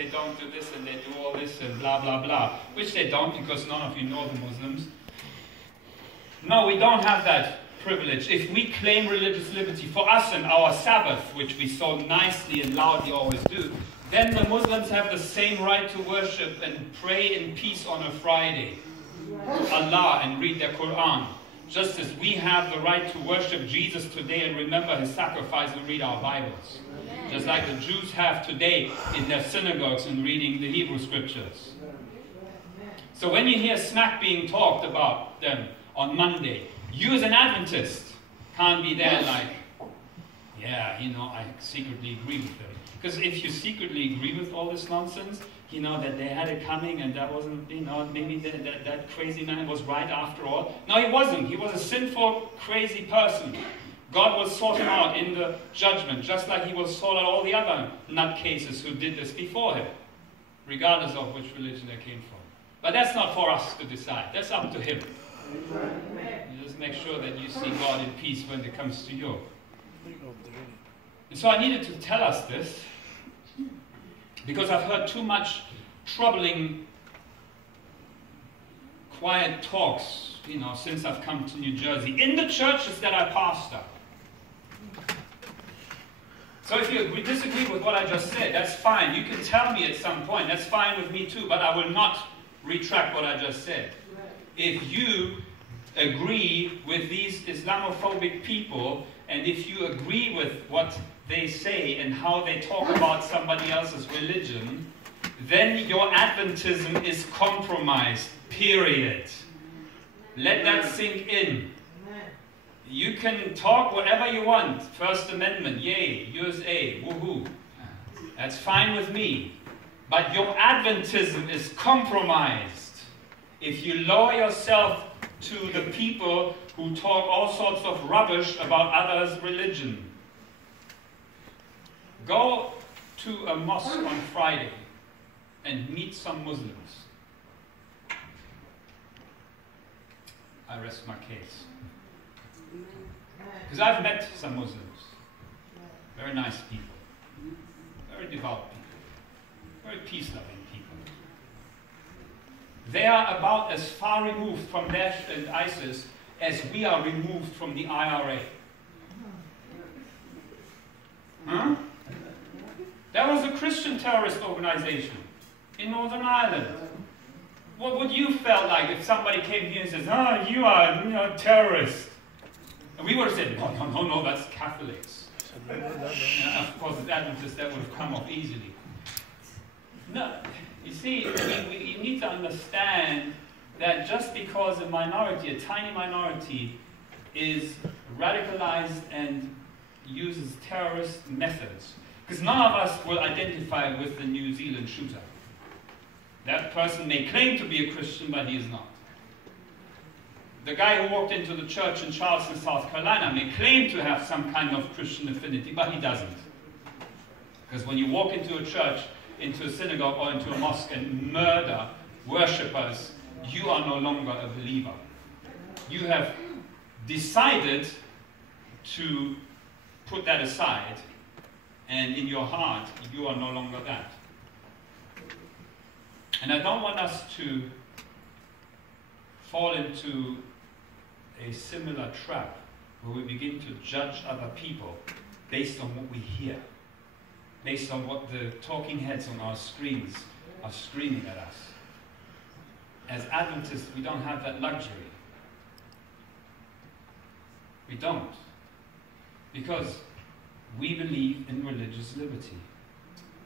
they don't do this and they do all this and blah, blah, blah. Which they don't, because none of you know the Muslims. No, we don't have that privilege. If we claim religious liberty for us and our Sabbath, which we so nicely and loudly always do, then the Muslims have the same right to worship and pray in peace on a Friday, Allah, and read their Quran. Just as we have the right to worship Jesus today and remember his sacrifice and read our Bibles. Just like the Jews have today in their synagogues and reading the Hebrew scriptures. So when you hear smack being talked about them on Monday, you as an Adventist can't be there like, yeah, you know, I secretly agree with them. Because if you secretly agree with all this nonsense, you know, that they had it coming and that wasn't, you know, maybe that crazy man was right after all. No, he wasn't. He was a sinful, crazy person. God will sort him out in the judgment, just like he will sort out all the other nutcases who did this before him, regardless of which religion they came from. But that's not for us to decide. That's up to him. You just make sure that you see God in peace when it comes to you. And so I needed to tell us this, because I've heard too much troubling, quiet talks, you know, since I've come to New Jersey, in the churches that I pastor. So if you disagree with what I just said, that's fine. You can tell me at some point. That's fine with me too, but I will not retract what I just said. If you agree with these Islamophobic people, and if you agree with what they say and how they talk about somebody else's religion, then your Adventism is compromised, period. Let that sink in. You can talk whatever you want. First Amendment, yay, USA, woohoo. That's fine with me. But your Adventism is compromised if you lower yourself to the people who talk all sorts of rubbish about others' religion. Go to a mosque on Friday and meet some Muslims. I rest my case. Because I've met some Muslims. Very nice people. Very devout people. Very peace-loving people. They are about as far removed from Daesh and ISIS as we are removed from the IRA. Huh? That was a Christian terrorist organization in Northern Ireland. What would you felt like if somebody came here and says, "Oh, you are a terrorist"? And we would have said, no, that's Catholics. And of course, as Adventists, that would have come off easily. No, you see, you need to understand that just because a minority, a tiny minority, is radicalized and uses terrorist methods, because none of us will identify with the New Zealand shooter. That person may claim to be a Christian, but he is not. The guy who walked into the church in Charleston, South Carolina, may claim to have some kind of Christian affinity, but he doesn't. Because when you walk into a church, into a synagogue, or into a mosque and murder worshippers, you are no longer a believer. You have decided to put that aside, and in your heart, you are no longer that. And I don't want us to fall into a similar trap where we begin to judge other people based on what we hear, based on what the talking heads on our screens are screaming at us. As Adventists, we don't have that luxury. We don't. Because we believe in religious liberty.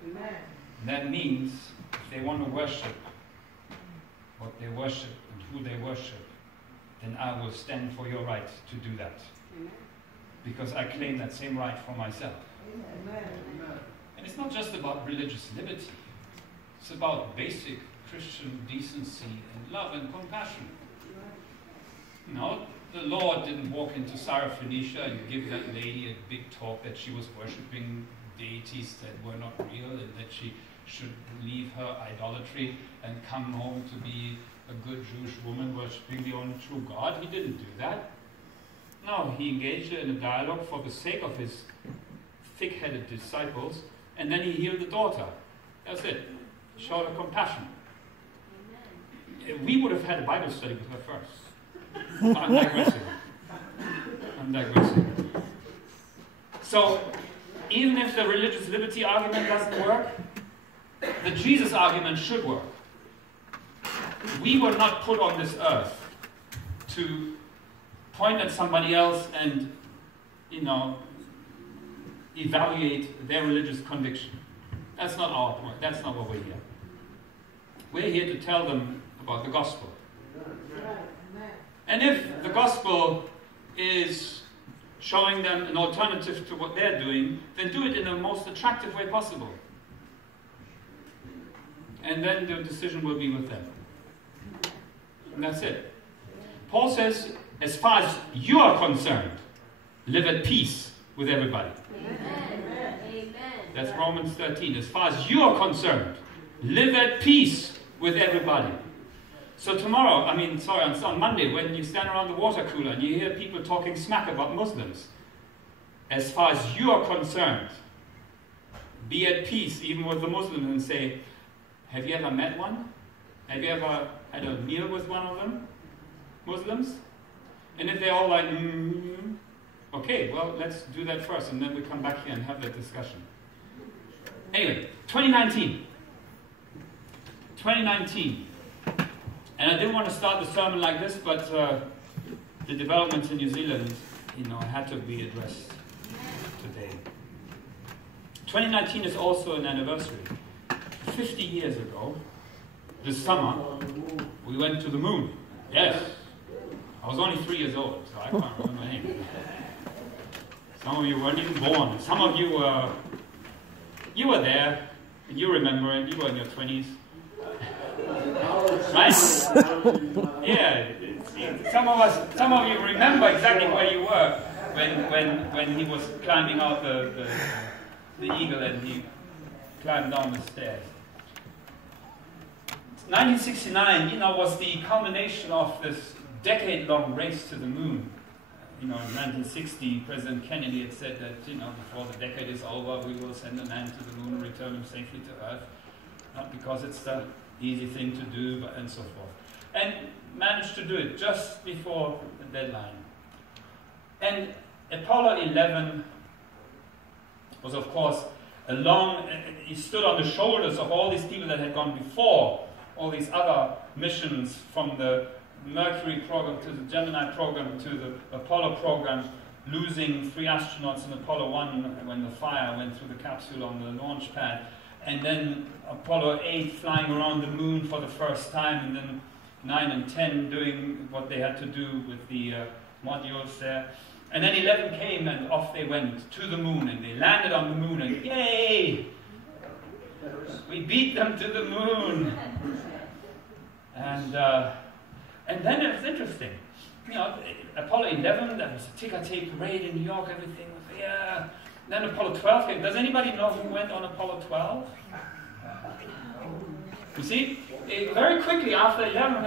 Amen. And that means if they want to worship what they worship and who they worship, then I will stand for your right to do that. Amen. Because I claim that same right for myself. Amen. And it's not just about religious liberty. It's about basic Christian decency and love and compassion. You know, the Lord didn't walk into Syrophoenicia and give that lady a big talk that she was worshipping deities that were not real and that she should leave her idolatry and come home to be a good Jewish woman worshipping the only true God. He didn't do that. No, he engaged her in a dialogue for the sake of his thick-headed disciples, and then he healed the daughter. That's it. showed her compassion. We would have had a Bible study with her first. I'm digressing. So, even if the religious liberty argument doesn't work, the Jesus argument should work. We were not put on this earth to point at somebody else and, evaluate their religious conviction. That's not our point. That's not what we're here. We're here to tell them about the gospel. And if the gospel is showing them an alternative to what they're doing, then do it in the most attractive way possible. And then the decision will be with them. And that's it. Paul says, as far as you are concerned, live at peace with everybody. Amen. That's Romans 13. As far as you are concerned, live at peace with everybody. So tomorrow, on Monday, when you stand around the water cooler and you hear people talking smack about Muslims, as far as you are concerned, be at peace even with the Muslims and say, have you ever met one? Have you ever had a meal with one of them? Muslims? And if they're all like, okay, well, let's do that first, and then we come back here and have that discussion. Anyway, 2019. And I didn't want to start the sermon like this, but the developments in New Zealand, had to be addressed today. 2019 is also an anniversary. 50 years ago, this summer, we went to the moon. Yes. I was only 3 years old, so I can't remember anything. Some of you weren't even born. Some of you were there, and you remember it. You were in your 20s. Right? Yeah. Some of you remember exactly where you were when he was climbing out the eagle and he climbed down the stairs. 1969, was the culmination of this decade-long race to the moon. In 1960, President Kennedy had said that, before the decade is over, we will send a man to the moon and return him safely to Earth. Not because it's the easy thing to do, but and so forth. And managed to do it just before the deadline. And Apollo 11 was, of course, he stood on the shoulders of all these people that had gone before, all these other missions from the Mercury program to the Gemini program to the Apollo program, losing 3 astronauts in Apollo 1 when the fire went through the capsule on the launch pad, and then Apollo 8 flying around the moon for the first time, and then 9 and 10 doing what they had to do with the modules there. And then 11 came and off they went to the moon, and they landed on the moon, and yay! We beat them to the moon! And then it was interesting. Apollo 11, that was a ticker-tape parade in New York, everything was, yeah. Then Apollo 12 came. Does anybody know who went on Apollo 12? You see, very quickly after 11,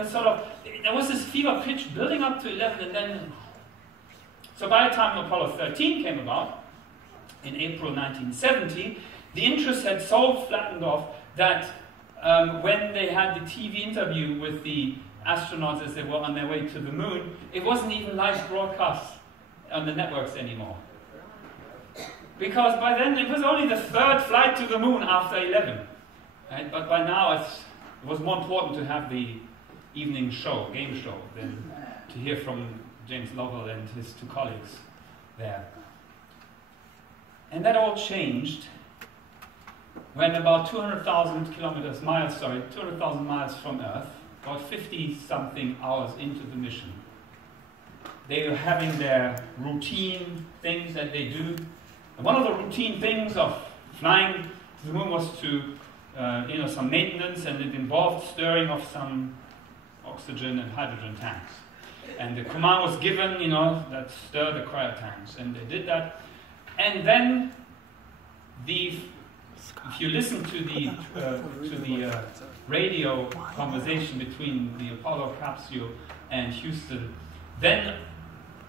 there was this fever pitch building up to 11, and then, so by the time Apollo 13 came about, in April 1970, the interest had so flattened off that when they had the TV interview with the astronauts as they were on their way to the moon, it wasn't even live broadcast on the networks anymore. Because by then it was only the 3rd flight to the moon after 11. Right? But by now it was more important to have the evening show, game show, than to hear from James Lovell and his 2 colleagues there. And that all changed when about 200,000 miles from Earth, about 50-something hours into the mission, they were having their routine things that they do. And one of the routine things of flying to the moon was to, some maintenance, and it involved stirring of some oxygen and hydrogen tanks. And the command was given, that stir the cryo tanks, and they did that. And then if you listen to the radio conversation between the Apollo capsule and Houston, then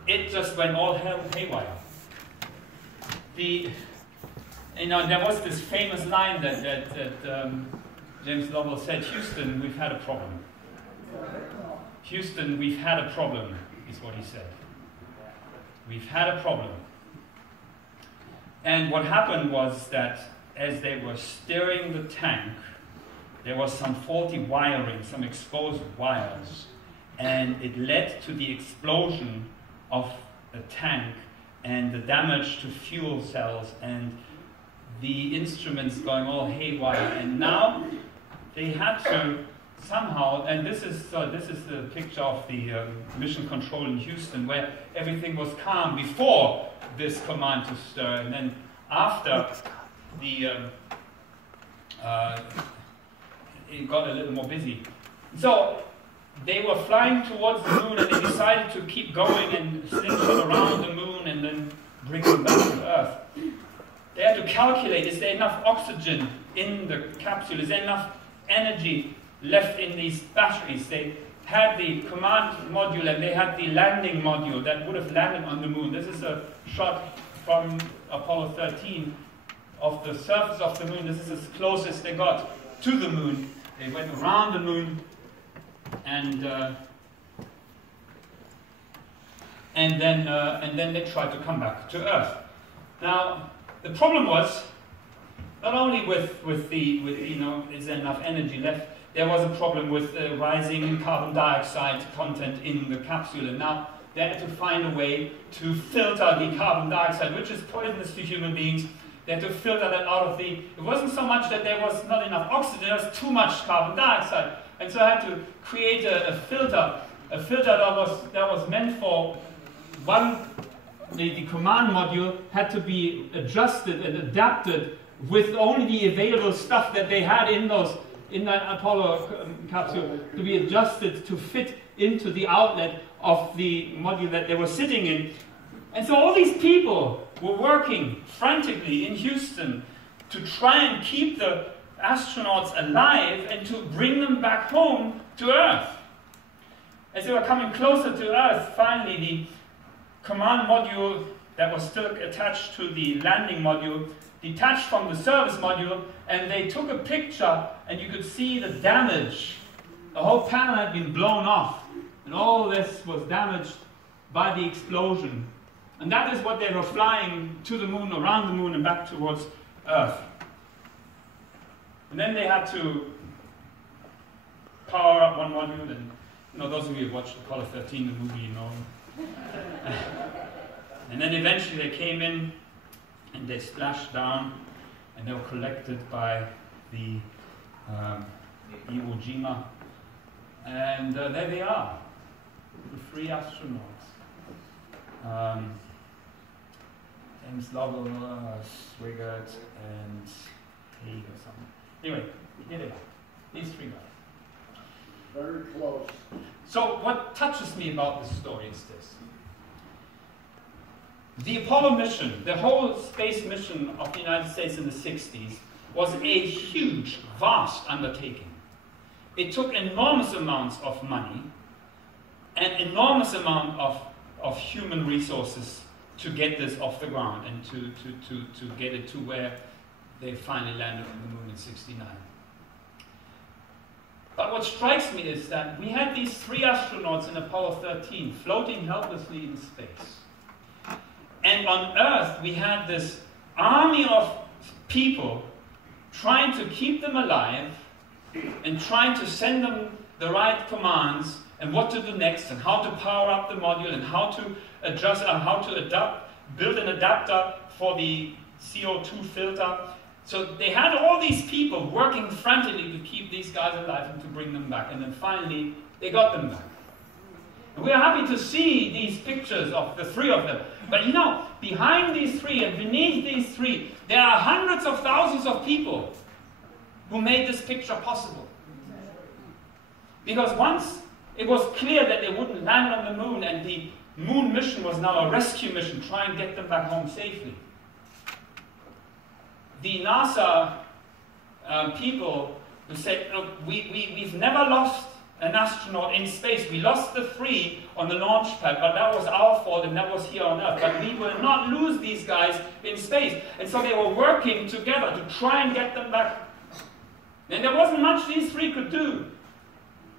it just went all haywire. There was this famous line that James Lovell said, Houston, we've had a problem. Houston, we've had a problem, is what he said. We've had a problem. And what happened was that as they were steering the tank, there was some faulty wiring, some exposed wires, and it led to the explosion of the tank and the damage to fuel cells and the instruments going all haywire. And now they had to somehow, and this is the picture of the mission control in Houston, where everything was calm before this command to stir, and then after the it got a little more busy. So they were flying towards the moon, and they decided to keep going and slingshot around the moon and then bring them back to Earth. They had to calculate, is there enough oxygen in the capsule? Is there enough energy left in these batteries? They had the command module and they had the landing module that would have landed on the moon. This is a shot from Apollo 13 of the surface of the moon. This is as close as they got to the moon. They went around the moon and then they tried to come back to Earth. Now the problem was not only with is there enough energy left. There was a problem with rising carbon dioxide content in the capsule, and now they had to find a way to filter the carbon dioxide, which is poisonous to human beings. They had to filter that out of the. It wasn't so much that there was not enough oxygen; there was too much carbon dioxide, and so I had to create a filter that was meant for one. The command module had to be adjusted and adapted with only the available stuff that they had in that Apollo capsule to be adjusted to fit into the outlet of the module that they were sitting in. And so all these people were working frantically in Houston to try and keep the astronauts alive and to bring them back home to Earth. As they were coming closer to Earth, finally the command module that was still attached to the landing module detached from the service module, and they took a picture and you could see the damage. The whole panel had been blown off and all this was damaged by the explosion. And that is what they were flying to the moon, around the moon and back towards Earth. And then they had to power up one module, and those of you who watched Apollo 13, the movie, you know. And then eventually they came in and they splashed down and they were collected by the Iwo Jima. And there they are, the 3 astronauts. James Lovell, Swigert, and Haig or something. Anyway, here they are, these 3 guys. Very close. So what touches me about this story is this. The Apollo mission, the whole space mission of the United States in the 60s, was a huge, vast undertaking. It took enormous amounts of money and enormous amount of human resources to get this off the ground and to get it to where they finally landed on the moon in '69. But what strikes me is that we had these 3 astronauts in Apollo 13 floating helplessly in space. And on Earth, we had this army of people trying to keep them alive and trying to send them the right commands and what to do next and how to power up the module and how to adjust, build an adapter for the CO2 filter. So they had all these people working frantically to keep these guys alive and to bring them back. And then finally, they got them back. And we're happy to see these pictures of the 3 of them. But behind these 3 and beneath these 3, there are hundreds of thousands of people who made this picture possible. Because once it was clear that they wouldn't land on the moon and the moon mission was now a rescue mission, try and get them back home safely. The NASA people who said, look, we've never lost an astronaut in space. We lost the 3 on the launch pad, but that was our fault and that was here on Earth. But we will not lose these guys in space. And so they were working together to try and get them back And there wasn't much these three could do.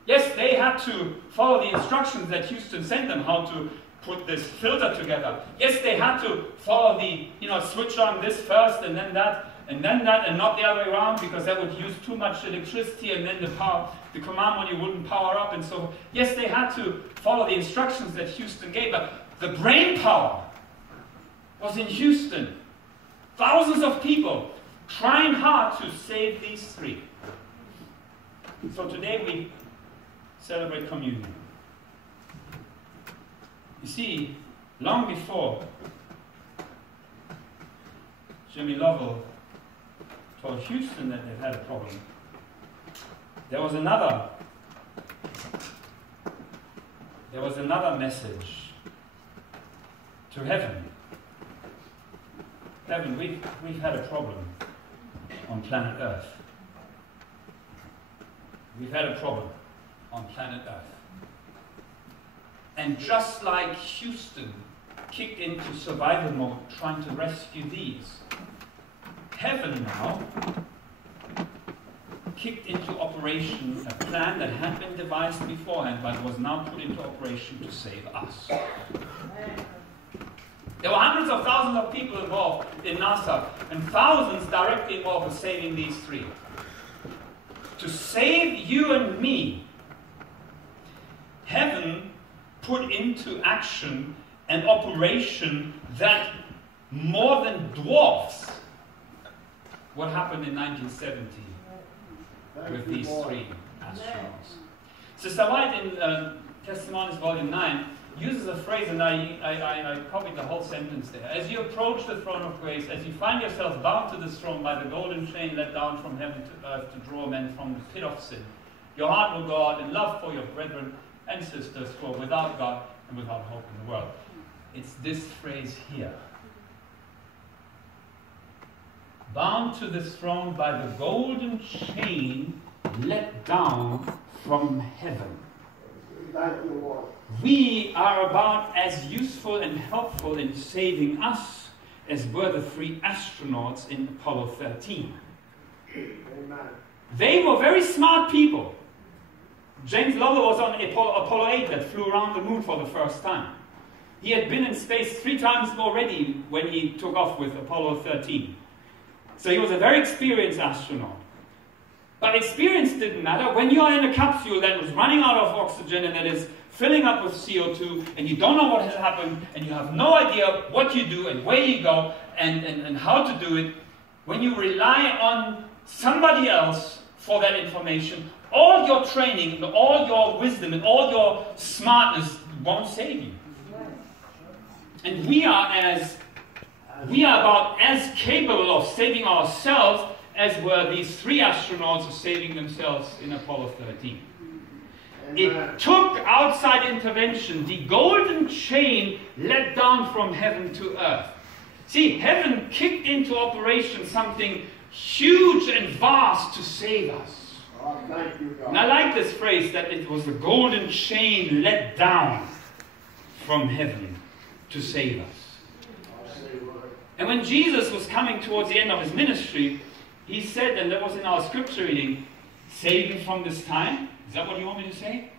Yes, they had to follow the instructions that Houston sent them, how to put this filter together. Yes, they had to follow the, switch on this first and then that, and not the other way around, because that would use too much electricity, and then the command module wouldn't power up, and so yes, they had to follow the instructions that Houston gave, but the brain power was in Houston. Thousands of people trying hard to save these three. So today we celebrate communion. You see, long before Jimmy Lovell told Houston that they had a problem, there was another message to heaven. Heaven, we've had a problem on planet Earth. We've had a problem on planet Earth. And just like Houston kicked into survival mode trying to rescue these, heaven now kicked into operation a plan that had been devised beforehand but was now put into operation to save us. There were hundreds of thousands of people involved in NASA and thousands directly involved in saving these three. To save you and me, heaven put into action an operation that more than dwarfs what happened in 1970 with these three astronauts. Sister White in Testimonies Volume 9 uses a phrase, and I copied the whole sentence there. As you approach the throne of grace, as you find yourself bound to this throne by the golden chain let down from heaven to earth to draw men from the pit of sin, your heart will go out in love for your brethren and sisters who are without God and without hope in the world. It's this phrase here. Bound to this throne by the golden chain let down from heaven. We are about as useful and helpful in saving us as were the three astronauts in Apollo 13. Amen. They were very smart people. James Lovell was on Apollo 8 that flew around the moon for the first time. He had been in space 3 times already when he took off with Apollo 13. So he was a very experienced astronaut. But experience didn't matter. When you are in a capsule that was running out of oxygen and that is filling up with CO2, and you don't know what has happened, and you have no idea what you do and where you go and how to do it, when you rely on somebody else for that information, all your training, and all your wisdom, and all your smartness won't save you. And we are about as capable of saving ourselves as were these 3 astronauts of saving themselves in Apollo 13. It took outside intervention. The golden chain let down from heaven to earth. See, heaven kicked into operation something huge and vast to save us. Oh, thank you, God. And I like this phrase that it was the golden chain let down from heaven to save us. And when Jesus was coming towards the end of his ministry, he said, and that was in our scripture reading, saving from this time. Is that what you want me to say?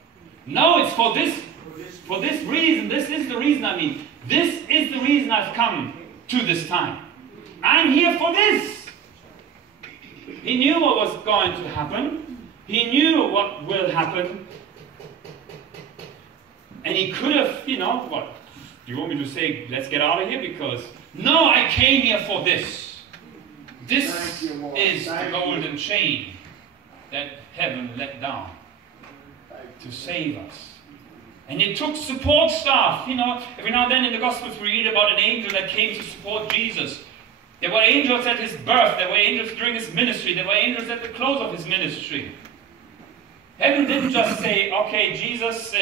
No, it's for this reason. This is the reason I mean. This is the reason I've come to this time. I'm here for this. He knew what was going to happen. He knew what will happen. And he could have, what? You want me to say, let's get out of here? Because, no, I came here for this. This is the golden chain that heaven let down to save us. And it took support staff. Every now and then in the Gospels we read about an angel that came to support Jesus. There were angels at his birth. There were angels during his ministry. There were angels at the close of his ministry. Heaven didn't just say, okay, Jesus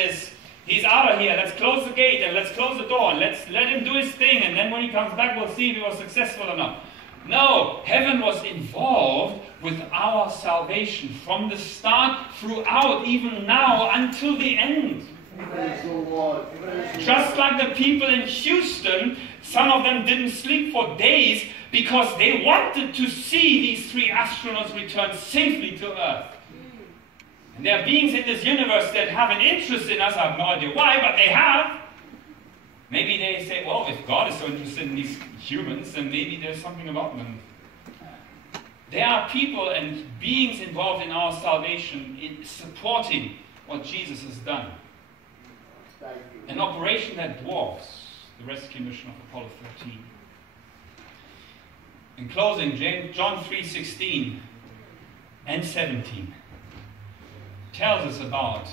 he's out of here. Let's close the gate and let's close the door and let's let him do his thing. And then when he comes back, we'll see if he was successful or not. No, heaven was involved with our salvation from the start throughout, even now, until the end. Praise the Lord. Just like the people in Houston, some of them didn't sleep for days because they wanted to see these 3 astronauts return safely to Earth. And there are beings in this universe that have an interest in us. I have no idea why, but they have. Maybe they say, well, if God is so interested in these humans, then maybe there's something about them. There are people and beings involved in our salvation in supporting what Jesus has done. An operation that dwarfs the rescue mission of Apollo 13. In closing, John 3:16 and 17 tells us about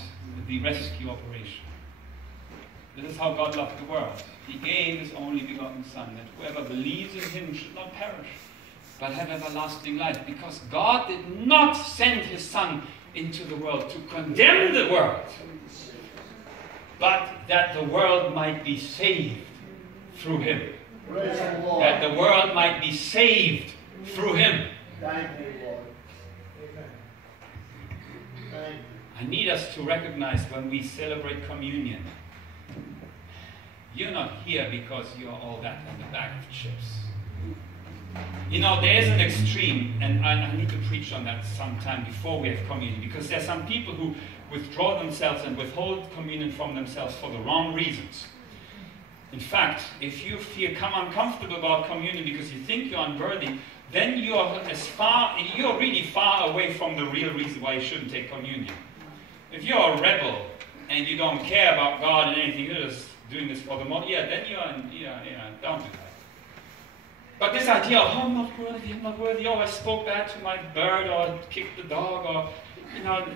the rescue operation. This is how God loved the world. He gave His only begotten Son, that whoever believes in Him should not perish, but have everlasting life. Because God did not send His Son into the world to condemn the world, but that the world might be saved through Him. That the world might be saved through Him. Thank you, Lord. Thank you. I need us to recognize when we celebrate communion, you're not here because you're all that in the bag of chips. You know, there's an extreme, and I need to preach on that sometime before we have communion, because there's some people who withdraw themselves and withhold communion from themselves for the wrong reasons. In fact, if you feel uncomfortable about communion because you think you're unworthy, then you're really far away from the real reason why you shouldn't take communion. If you're a rebel and you don't care about God and anything, you're just doing this for the money, then don't do that. But this idea of, oh, I'm not worthy, oh, I spoke bad to my bird, or kicked the dog, or,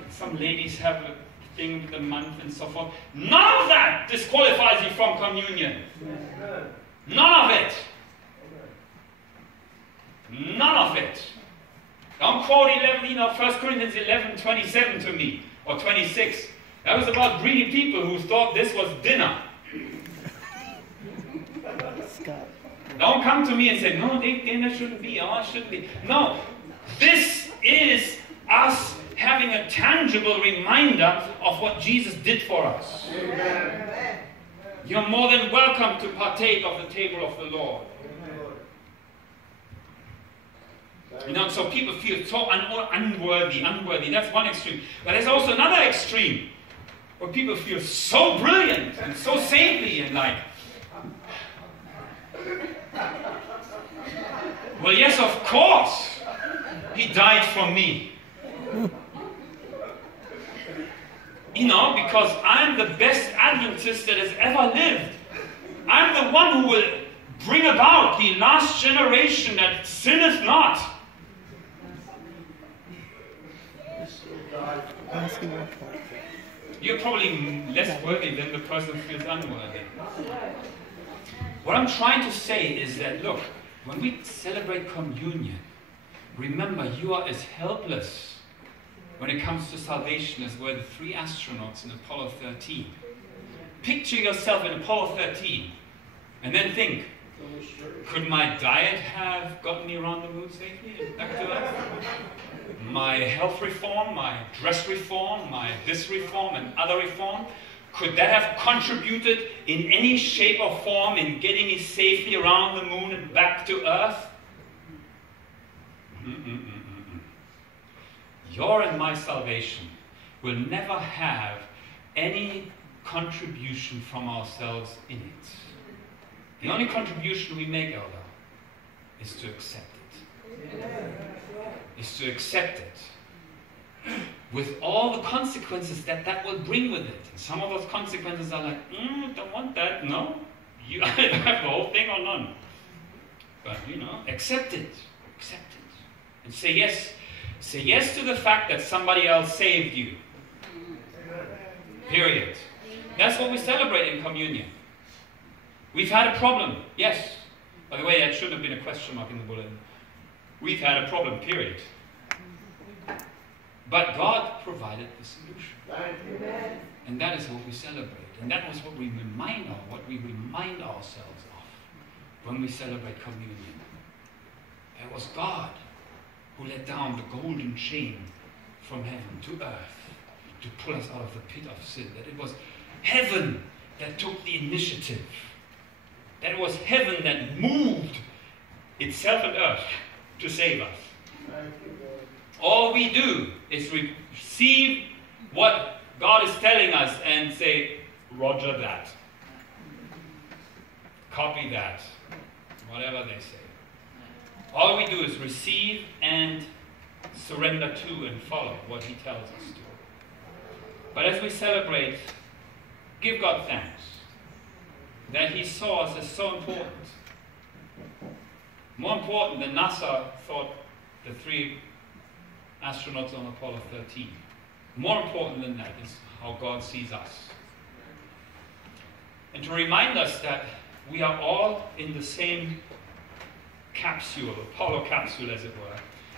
some ladies have a thing with the month and so forth. None of that disqualifies you from communion. None of it. None of it. Don't quote 1 Corinthians 11:27 to me, or 26. That was about greedy people who thought this was dinner. Don't come to me and say, no, dinner shouldn't be, it shouldn't be. No, this is us having a tangible reminder of what Jesus did for us. Amen. You're more than welcome to partake of the table of the Lord. So people feel so unworthy. That's one extreme. But there's also another extreme, where people feel so brilliant and so saintly and like, well, yes, of course, He died for me. Because I'm the best Adventist that has ever lived. I'm the one who will bring about the last generation that sinneth not. You're probably less worthy than the person who feels unworthy. What I'm trying to say is that, look, when we celebrate communion, remember you are as helpless when it comes to salvation as were the 3 astronauts in Apollo 13. Picture yourself in Apollo 13 and then think, could my diet have gotten me around the moon safely and back to Earth? My health reform, my dress reform, my this reform and other reform, could that have contributed in any shape or form in getting me safely around the moon and back to Earth? Your and my salvation will never have any contribution from ourselves in it. The only contribution we make, Elder, is to accept it. Is to accept it. With all the consequences that will bring with it. And some of those consequences are like, don't want that. No. You either have the whole thing or none. But, accept it. Accept it. And say yes. Say yes to the fact that somebody else saved you. Period. That's what we celebrate in communion. We've had a problem. Yes. By the way, that shouldn't have been a question mark in the bulletin. We've had a problem, period. But God provided the solution. And that is what we celebrate. And that was what we remind ourselves of when we celebrate communion. It was God who let down the golden chain from heaven to earth to pull us out of the pit of sin. That it was heaven that took the initiative. That was heaven that moved itself on earth to save us. Thank you, Lord. All we do is receive what God is telling us and say, Roger that. Copy that. Whatever they say. All we do is receive and surrender to and follow what He tells us to. But as we celebrate, give God thanks that He saw us as so important. More important than NASA thought the 3 astronauts on Apollo 13. More important than that is how God sees us. And to remind us that we are all in the same capsule, Apollo capsule as it were.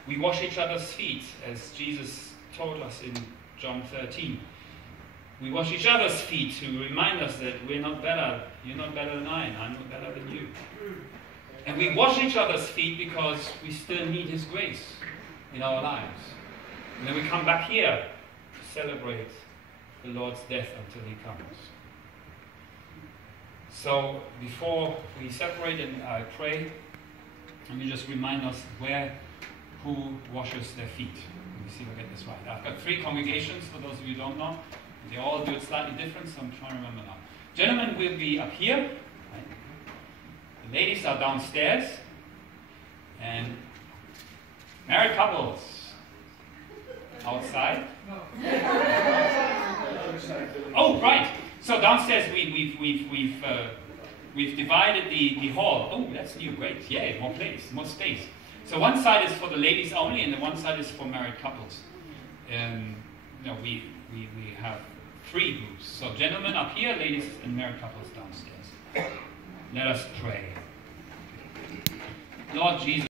We wash each other's feet, as Jesus told us in John 13. We wash each other's feet to remind us that we're not better. You're not better than I am. I'm not better than you. And we wash each other's feet because we still need His grace in our lives. And then we come back here to celebrate the Lord's death until He comes. So before we separate and I pray, let me just remind us who washes their feet. Let me see if I get this right. I've got 3 congregations, for those of you who don't know. They all do it slightly different, so I'm trying to remember now. Gentlemen will be up here. Right? The ladies are downstairs. And married couples outside. Oh, right. So downstairs we've divided the hall. Oh, that's new, great. Yeah, more place, more space. So one side is for the ladies only, and the one side is for married couples. We have 3 groups. So gentlemen up here, ladies and married couples downstairs. Let us pray. Lord Jesus.